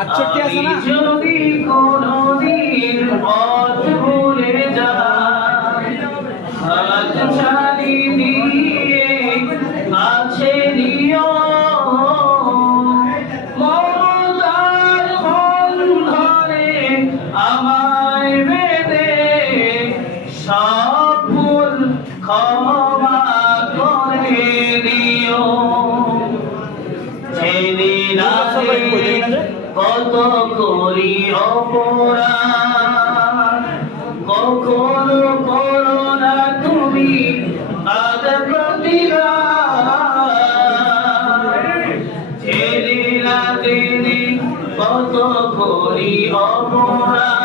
68 আছে না? যদি কোনদিন পথ ভুলে যাই, হাত ছাড়ি দিয়ে কাছে নিও, মমতার বন্ধনে আমায় বেঁধে সব ভুল ক্ষমা করে দিও। যেদিন কত করি অপরাধ, কখনো করো না তুমি আজ প্রতিবাদ। যেদিন কত করি অপরাধ,